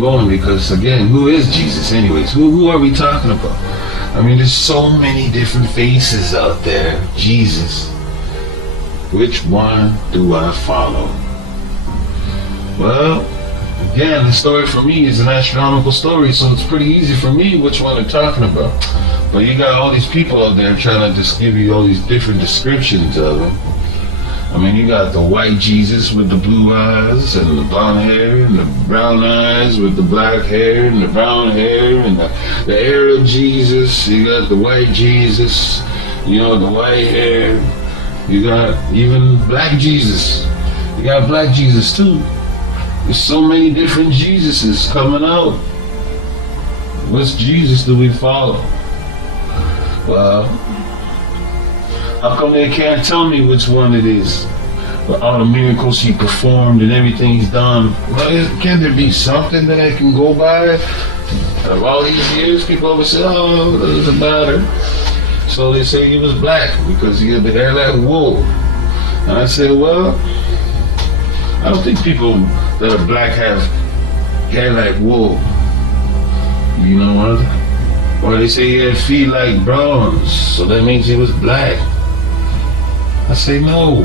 going, because again, who is Jesus anyways? Who are we talking about? I mean, there's so many different faces out there. Jesus. Which one do I follow? Well, again, the story for me is an astronomical story, so it's pretty easy for me which one they're talking about. But you got all these people out there trying to just give you all these different descriptions of him. I mean, you got the white Jesus with the blue eyes and the blonde hair, and the brown eyes with the black hair and the brown hair, and the Arab Jesus. You got the white Jesus, the white hair. You got even black Jesus. You got black Jesus too. There's so many different Jesuses coming out. Which Jesus do we follow? Well, how come they can't tell me which one it is? But all the miracles he performed and everything he's done. Well, can there be something that I can go by? Of all these years, people always say, oh, it doesn't matter. So they say he was black because he had the hair like wool. And I say, well, I don't think people that are black have hair like wool. You know what? Or they say he had feet like bronze, so that means he was black. I say no.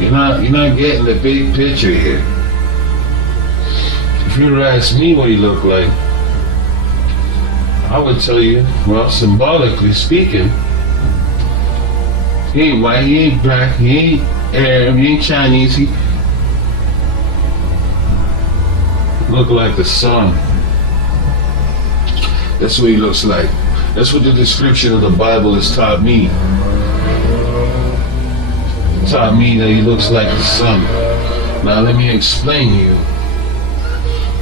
You're not getting the big picture here. If you were to ask me what he looked like, I would tell you, well, symbolically speaking, he ain't white, he ain't black, he ain't Arab, he ain't Chinese, he look like the sun. That's what he looks like. That's what the description of the Bible has taught me. It taught me that he looks like the sun. Now let me explain to you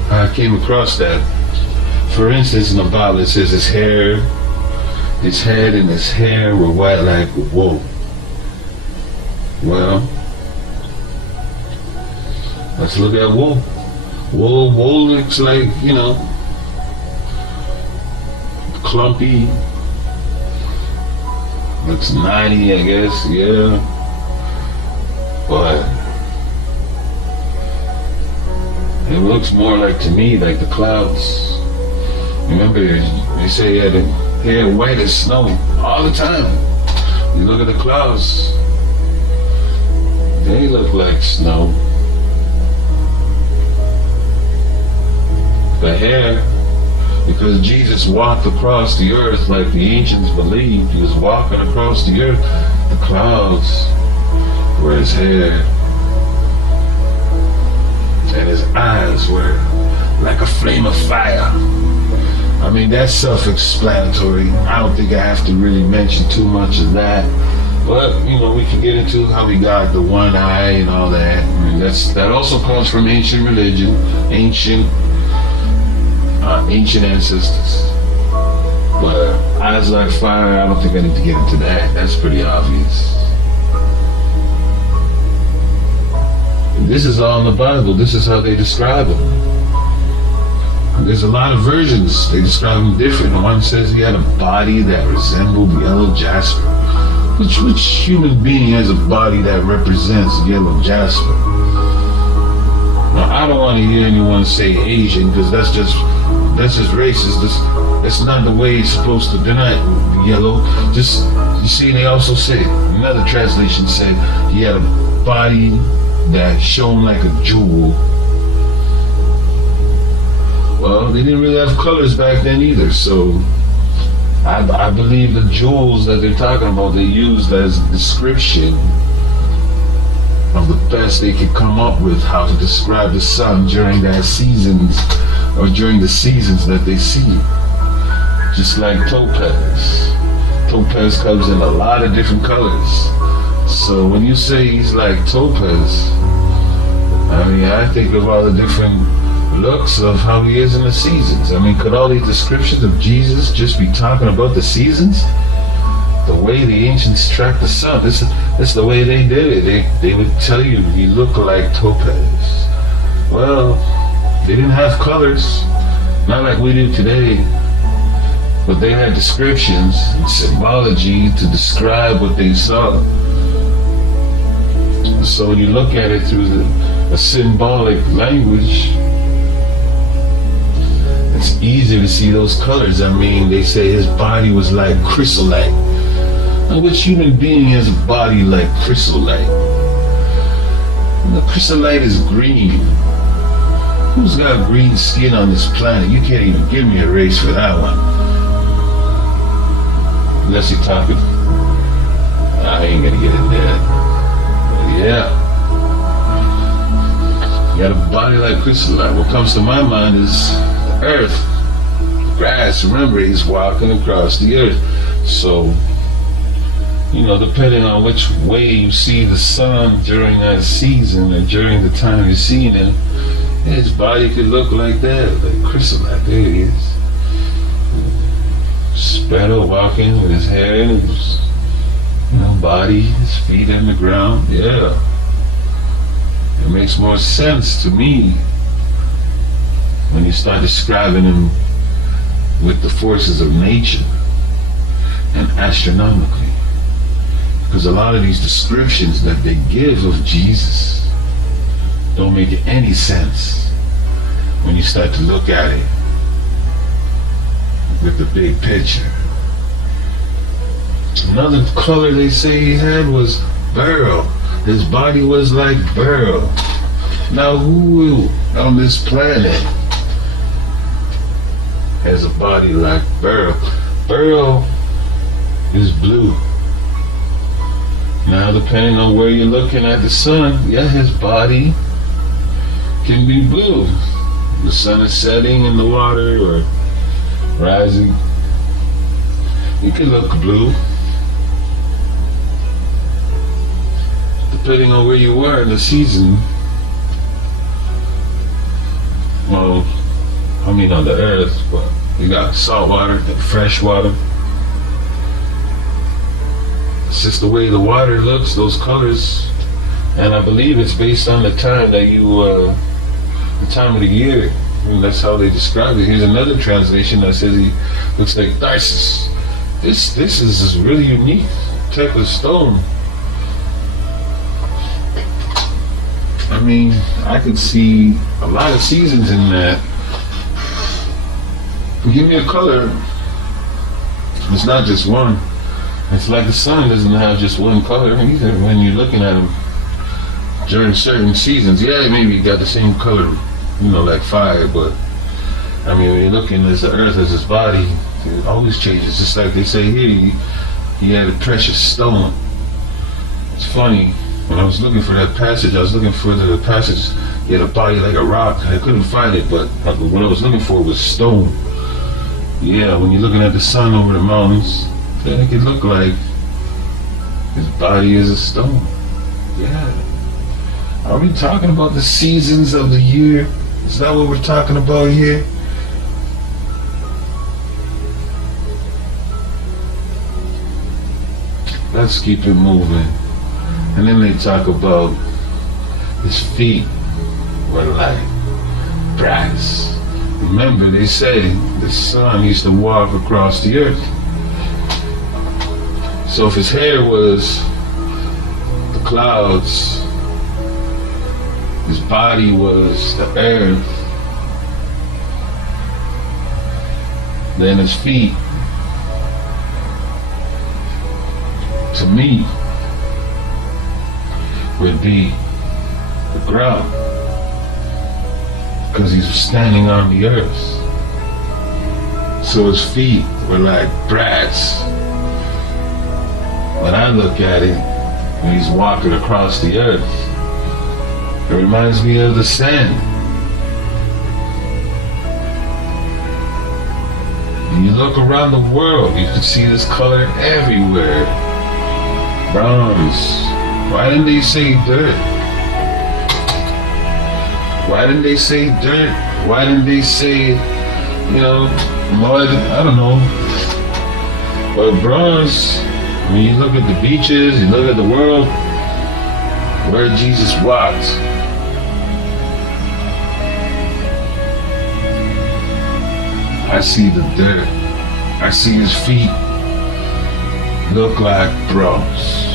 how I came across that. For instance, in the Bible it says his head and his hair were white like wool. Well, let's look at wool. Wool looks like, clumpy. Looks knotty, I guess, yeah. But it looks more like, to me, like the clouds. Remember, they say he had hair white as snow all the time. You look at the clouds, they look like snow. The hair, because Jesus walked across the earth like the ancients believed. He was walking across the earth. The clouds were his hair. And his eyes were like a flame of fire. I mean, that's self-explanatory. I don't think I have to really mention too much of that. But, we can get into how he got the one eye and all that. I mean, that also comes from ancient religion, ancient ancestors. But eyes like fire, I don't think I need to get into that. That's pretty obvious. This is all in the Bible. This is how they describe him. And there's a lot of versions. They describe him different. One says he had a body that resembled yellow jasper. Which human being has a body that represents yellow jasper? Now, I don't want to hear anyone say Asian, because that's just racist. That's not the way it's supposed to. They're not yellow. Just, you see, they also say, another translation said he had a body that shone like a jewel. Well, they didn't really have colors back then either, so I believe the jewels that they're talking about, they used as a description of the best they could come up with how to describe the sun during that seasons, or during the seasons that they see. Just like topaz. Topaz comes in a lot of different colors. So when you say he's like topaz, I mean, I think of all the different looks of how he is in the seasons. I mean, could all these descriptions of Jesus just be talking about the seasons? The way the ancients tracked the sun, that's the way they did it. They would tell you he looked like topaz. Well, they didn't have colors, not like we do today, but they had descriptions and symbology to describe what they saw. So when you look at it through a symbolic language, easier to see those colors. I mean, they say his body was like chrysolite. Now, which human being has a body like chrysolite? And the chrysolite is green. Who's got green skin on this planet? You can't even give me a race for that one. Unless you're talking. I ain't gonna get in there. But yeah. You got a body like chrysolite. What comes to my mind is the earth, grass. Remember, he's walking across the earth. So, depending on which way you see the sun during that season or during the time you're seeing him, his body could look like that, like chrysolite. There he is. Spreader walking with his hair in his body, his feet in the ground. Yeah. It makes more sense to me when you start describing him with the forces of nature and astronomically. Because a lot of these descriptions that they give of Jesus don't make any sense when you start to look at it with the big picture. Another color they say he had was beryl. His body was like beryl. Now who on this planet has a body like beryl? Beryl is blue. Now depending on where you're looking at the sun, yeah, his body can be blue. The sun is setting in the water or rising. It can look blue. Depending on where you were in the season. Well, I mean on the earth, but you got salt water and fresh water. It's just the way the water looks, those colors. And I believe it's based on the time that the time of the year. I mean, that's how they describe it. Here's another translation that says he looks like Tharsis. This is a really unique type of stone. I mean, I could see a lot of seasons in that. Give me a color. It's not just one. It's like the sun doesn't have just one color either when you're looking at them during certain seasons. Yeah, maybe you got the same color, like fire, but I mean, when you're looking at the earth as his body, it always changes. Just like they say here, he had a precious stone. It's funny. When I was looking for that passage, I was looking for the passage, he had a body like a rock. I couldn't find it, but what I was looking for was stone. Yeah, when you're looking at the sun over the mountains, then it can look like his body is a stone. Yeah. Are we talking about the seasons of the year? Is that what we're talking about here? Let's keep it moving. And then they talk about his feet were like brass. Remember, they say the sun used to walk across the earth. So if his hair was the clouds, his body was the earth, then his feet, to me, would be the ground, because he's standing on the earth. So his feet were like brass. When I look at it, when he's walking across the earth, it reminds me of the sand. When you look around the world, you can see this color everywhere. Bronze. Why didn't they say dirt? Why didn't they say dirt? Why didn't they say, mud? I don't know. But bronze, when you look at the beaches, you look at the world, where Jesus walked, I see the dirt. I see his feet look like bronze.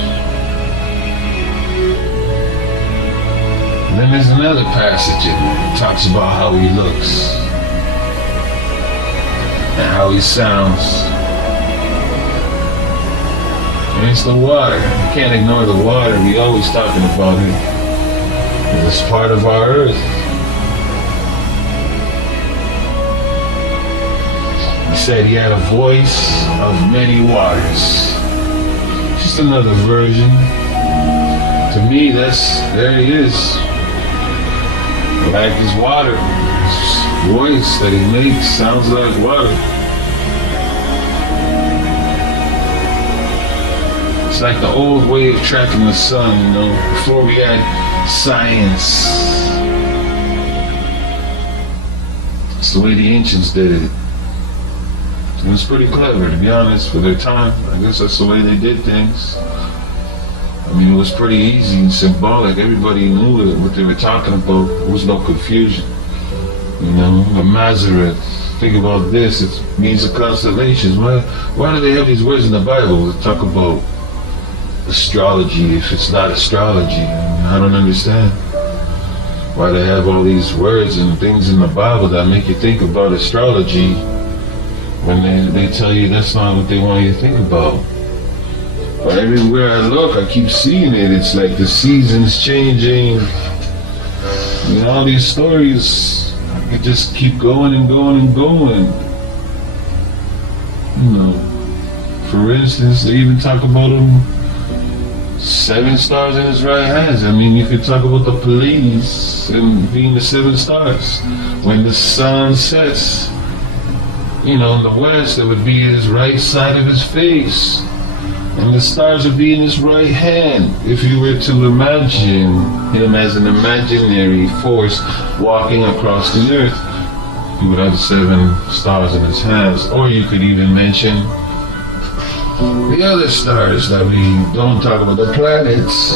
And then there's another passage in there that talks about how he looks. and how he sounds. And it's the water. You can't ignore the water. We always talking about it. It's part of our earth. He said he had a voice of many waters. Just another version. To me, there he is. Like his water. His voice that he makes sounds like water. It's like the old way of tracking the sun, before we had science. It's the way the ancients did it. It was pretty clever, to be honest, for their time. I guess that's the way they did things. I mean, it was pretty easy and symbolic. Everybody knew what they were talking about. There was no confusion. The Mazareth. Think about this. It means the constellations. Why do they have these words in the Bible that talk about astrology if it's not astrology? I don't understand why they have all these words and things in the Bible that make you think about astrology when they tell you that's not what they want you to think about. But everywhere I look, I keep seeing it. It's like the seasons changing. All these stories, I could just keep going and going and going. For instance, they even talk about him 7 stars in his right hands. I mean, you could talk about the Pleiades and being the 7 stars. When the sun sets, in the west, it would be his right side of his face. And the stars would be in his right hand. If you were to imagine him as an imaginary force walking across the earth, he would have 7 stars in his hands. Or you could even mention the other stars that we don't talk about, the planets.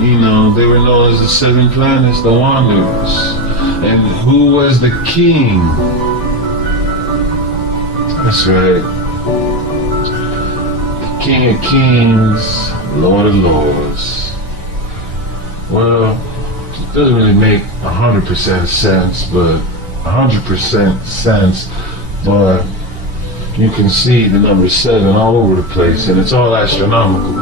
They were known as the 7 planets, the wanderers. And who was the king? That's right. King of Kings, Lord of Lords. Well, it doesn't really make 100% sense, but 100% sense, but you can see the number 7 all over the place, and it's all astronomical.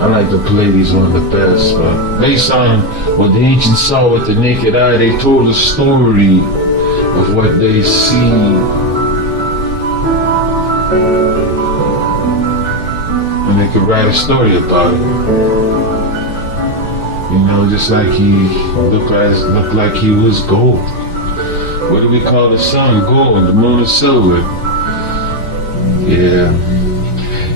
I like the Pleiades, one of the best, but based on what the ancients saw with the naked eye, they told a story of what they see. And they could write a story about it. Just like he looked like he was gold. What do we call the sun? Gold, and the moon is silver. Yeah.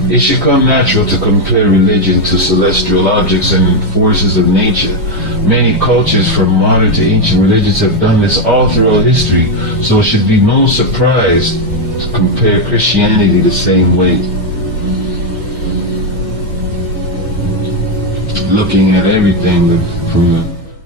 It should come natural to compare religion to celestial objects and forces of nature. Many cultures from modern to ancient religions have done this all throughout history, so it should be no surprise to compare Christianity the same way. Looking at everything from the